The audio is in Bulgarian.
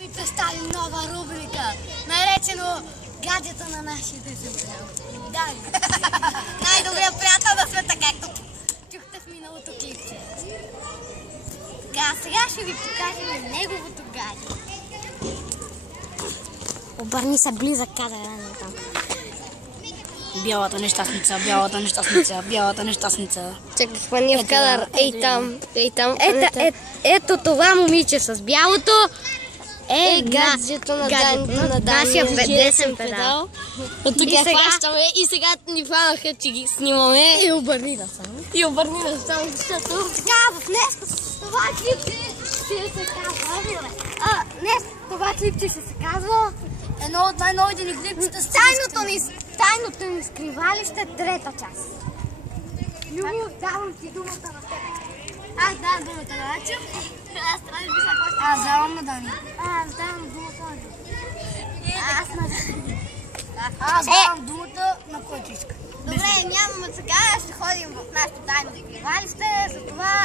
Ви представим нова рубрика, наречено гаджето на нашия десен приятел. Да, най-добрият приятел на света, както чухте в миналото клипче. Така, сега ще ви покажем неговото гадже. Обърни се близък кадър на там. Бялата нещастница, бялата нещастница, бялата нещастница. Чакай, хвани в кадър. Ей там. Ето това момиче с бялото е гаджето на нашия десен педал. От тук я хващаме и сега ни хванаха, че ги снимаме. И обърни насам. Защото Така, в днес това клипче ще се казва. Това клипче ще се казва едно от най-новите ни клипчета с тайното ни скривалище, трета част. Любо, давам ти думата на теб. Аз давам думата на Начо. Аз давам на Дани. Аз давам думата на Дани. Аз давам думата на който иска. Добре, нямаме сега, ще ходим в нашето тайно скривалище, затова